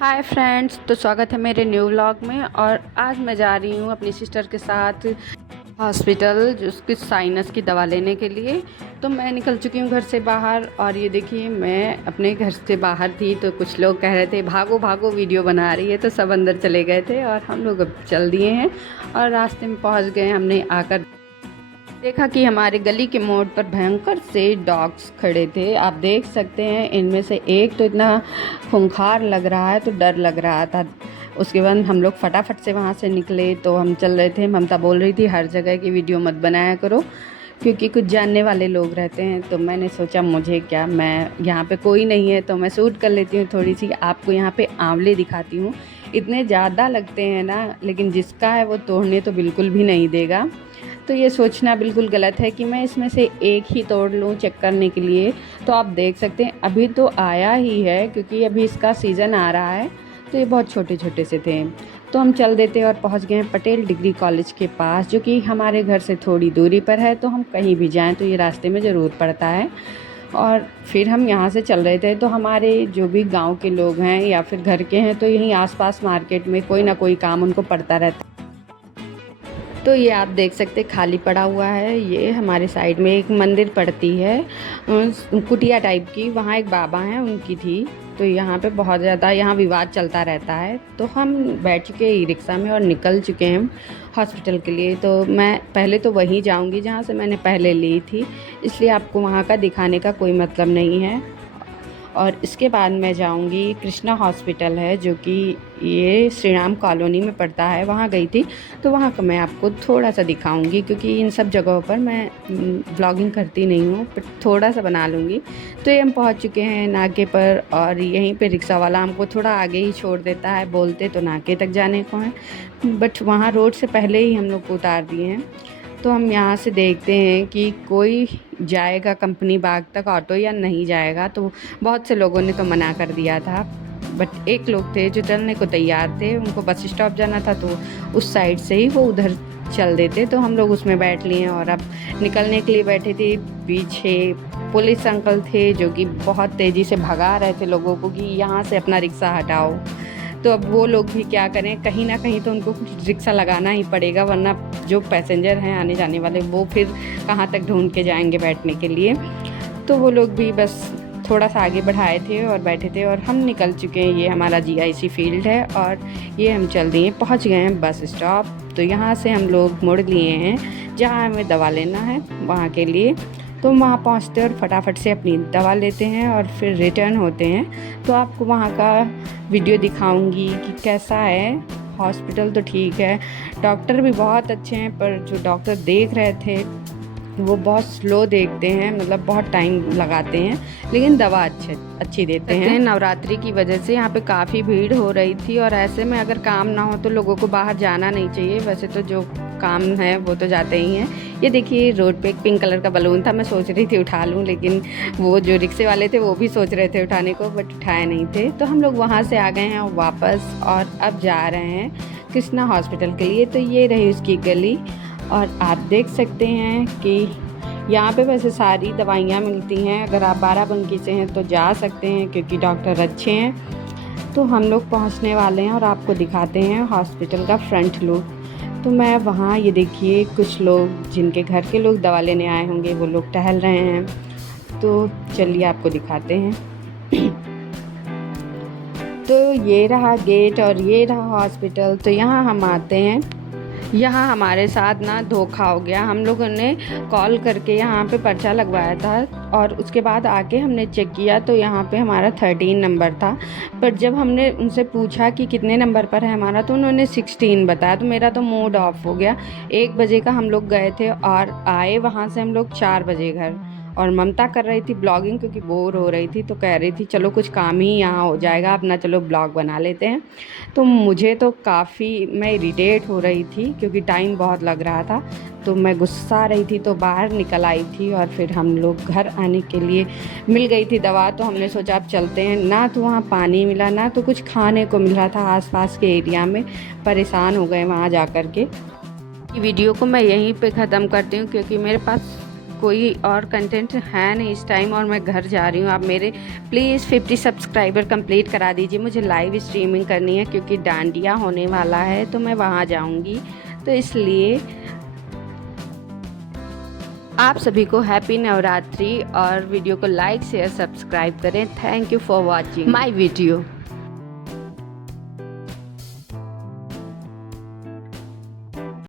Hi friends, तो स्वागत है मेरे न्यू व्लॉग में। और आज मैं जा रही हूँ अपनी सिस्टर के साथ हॉस्पिटल, जो उसकी साइनस की दवा लेने के लिए। तो मैं निकल चुकी हूँ घर से बाहर। और ये देखिए, मैं अपने घर से बाहर थी तो कुछ लोग कह रहे थे भागो भागो, वीडियो बना रही है, तो सब अंदर चले गए थे और हम लोग अब चल दिए हैं और रास्ते में पहुँच गए। हमने आकर देखा कि हमारे गली के मोड़ पर भयंकर से डॉग्स खड़े थे। आप देख सकते हैं, इनमें से एक तो इतना खूंखार लग रहा है तो डर लग रहा था। उसके बाद हम लोग फटाफट से वहाँ से निकले। तो हम चल रहे थे, ममता बोल रही थी हर जगह की वीडियो मत बनाया करो क्योंकि कुछ जानने वाले लोग रहते हैं। तो मैंने सोचा मुझे क्या, मैं यहाँ पे कोई नहीं है तो मैं शूट कर लेती हूँ थोड़ी सी। आपको यहाँ पे आंवले दिखाती हूँ, इतने ज़्यादा लगते हैं ना, लेकिन जिसका है वो तोड़ने तो बिल्कुल भी नहीं देगा। तो ये सोचना बिल्कुल गलत है कि मैं इसमें से एक ही तोड़ लूँ चेक करने के लिए। तो आप देख सकते हैं अभी तो आया ही है क्योंकि अभी इसका सीज़न आ रहा है। तो ये बहुत छोटे छोटे से थे। तो हम चल देते और पहुंच गए हैं पटेल डिग्री कॉलेज के पास, जो कि हमारे घर से थोड़ी दूरी पर है। तो हम कहीं भी जाएं तो ये रास्ते में ज़रूर पड़ता है। और फिर हम यहाँ से चल रहे थे तो हमारे जो भी गांव के लोग हैं या फिर घर के हैं, तो यहीं आसपास मार्केट में कोई ना कोई काम उनको पड़ता रहता है। तो ये आप देख सकते खाली पड़ा हुआ है। ये हमारे साइड में एक मंदिर पड़ती है, कुटिया टाइप की, वहाँ एक बाबा हैं, उनकी थी। तो यहाँ पे बहुत ज़्यादा यहाँ विवाद चलता रहता है। तो हम बैठ चुके हैं ई रिक्शा में और निकल चुके हैं हॉस्पिटल के लिए। तो मैं पहले तो वहीं जाऊँगी जहाँ से मैंने पहले ली थी, इसलिए आपको वहाँ का दिखाने का कोई मतलब नहीं है। और इसके बाद मैं जाऊंगी, कृष्णा हॉस्पिटल है जो कि ये श्री राम कॉलोनी में पड़ता है, वहाँ गई थी। तो वहाँ का मैं आपको थोड़ा सा दिखाऊंगी क्योंकि इन सब जगहों पर मैं व्लॉगिंग करती नहीं हूँ, पर थोड़ा सा बना लूँगी। तो ये हम पहुँच चुके हैं नाके पर और यहीं पे रिक्शा वाला हमको थोड़ा आगे ही छोड़ देता है, बोलते तो नाके तक जाने को है, बट वहाँ रोड से पहले ही हम लोग को उतार दिए हैं। तो हम यहाँ से देखते हैं कि कोई जाएगा कंपनी बाग तक ऑटो या नहीं जाएगा। तो बहुत से लोगों ने तो मना कर दिया था, बट एक लोग थे जो चलने को तैयार थे, उनको बस स्टॉप जाना था तो उस साइड से ही वो उधर चल देते। तो हम लोग उसमें बैठ लिए और अब निकलने के लिए बैठे थे। पीछे पुलिस अंकल थे जो कि बहुत तेज़ी से भगा रहे थे लोगों को कि यहाँ से अपना रिक्शा हटाओ। तो अब वो लोग भी क्या करें, कहीं ना कहीं तो उनको कुछ रिक्शा लगाना ही पड़ेगा, वरना जो पैसेंजर हैं आने जाने वाले वो फिर कहाँ तक ढूंढ के जाएंगे बैठने के लिए। तो वो लोग भी बस थोड़ा सा आगे बढ़ाए थे और बैठे थे और हम निकल चुके हैं। ये हमारा जीआईसी फील्ड है और ये हम चल दिए, पहुंच गए हैं बस स्टॉप। तो यहाँ से हम लोग मुड़ लिए हैं जहाँ हमें दवा लेना है वहाँ के लिए। तो वहाँ पहुँचते और फटाफट से अपनी दवा लेते हैं और फिर रिटर्न होते हैं। तो आपको वहाँ का वीडियो दिखाऊंगी कि कैसा है हॉस्पिटल। तो ठीक है, डॉक्टर भी बहुत अच्छे हैं, पर जो डॉक्टर देख रहे थे वो बहुत स्लो देखते हैं, मतलब बहुत टाइम लगाते हैं, लेकिन दवा अच्छी देते हैं। नवरात्रि की वजह से यहाँ पे काफ़ी भीड़ हो रही थी और ऐसे में अगर काम ना हो तो लोगों को बाहर जाना नहीं चाहिए। वैसे तो जो काम है वो तो जाते ही हैं। ये देखिए रोड पे एक पिंक कलर का बलून था, मैं सोच रही थी उठा लूँ, लेकिन वो जो रिक्शे वाले थे वो भी सोच रहे थे उठाने को, बट उठाए नहीं थे। तो हम लोग वहाँ से आ गए हैं वापस और अब जा रहे हैं कृष्णा हॉस्पिटल के लिए। तो ये रही उसकी गली और आप देख सकते हैं कि यहाँ पे वैसे सारी दवाइयाँ मिलती हैं। अगर आप बाराबंकी से हैं तो जा सकते हैं क्योंकि डॉक्टर अच्छे हैं। तो हम लोग पहुँचने वाले हैं और आपको दिखाते हैं हॉस्पिटल का फ्रंट लुक। तो मैं वहाँ, ये देखिए कुछ लोग जिनके घर के लोग दवा लेने आए होंगे वो लोग टहल रहे हैं। तो चलिए आपको दिखाते हैं। तो ये रहा गेट और ये रहा हॉस्पिटल। तो यहाँ हम आते हैं। यहाँ हमारे साथ ना धोखा हो गया। हम लोगों ने कॉल करके यहाँ पे पर्चा लगवाया था और उसके बाद आके हमने चेक किया तो यहाँ पे हमारा 13 नंबर था। पर जब हमने उनसे पूछा कि कितने नंबर पर है हमारा, तो उन्होंने 16 बताया। तो मेरा तो मूड ऑफ हो गया। 1 बजे का हम लोग गए थे और आए वहाँ से हम लोग 4 बजे घर। और ममता कर रही थी ब्लॉगिंग क्योंकि बोर हो रही थी, तो कह रही थी चलो कुछ काम ही यहाँ हो जाएगा अपना, चलो ब्लॉग बना लेते हैं। तो मुझे तो काफ़ी, मैं इरिटेट हो रही थी क्योंकि टाइम बहुत लग रहा था। तो मैं गुस्सा रही थी तो बाहर निकल आई थी और फिर हम लोग घर आने के लिए मिल गई थी दवा। तो हमने सोचा अब चलते हैं। ना तो वहाँ पानी मिला ना तो कुछ खाने को मिल रहा था आसपास के एरिया में। परेशान हो गए वहाँ जा कर के। वीडियो को मैं यहीं पे ख़त्म करती हूँ क्योंकि मेरे पास कोई और कंटेंट है नहीं इस टाइम और मैं घर जा रही हूँ। आप मेरे प्लीज़ 50 सब्सक्राइबर कंप्लीट करा दीजिए। मुझे लाइव स्ट्रीमिंग करनी है क्योंकि डांडिया होने वाला है तो मैं वहाँ जाऊँगी, तो इसलिए आप सभी को हैप्पी नवरात्रि और वीडियो को लाइक शेयर सब्सक्राइब करें। Thank you for watching my video.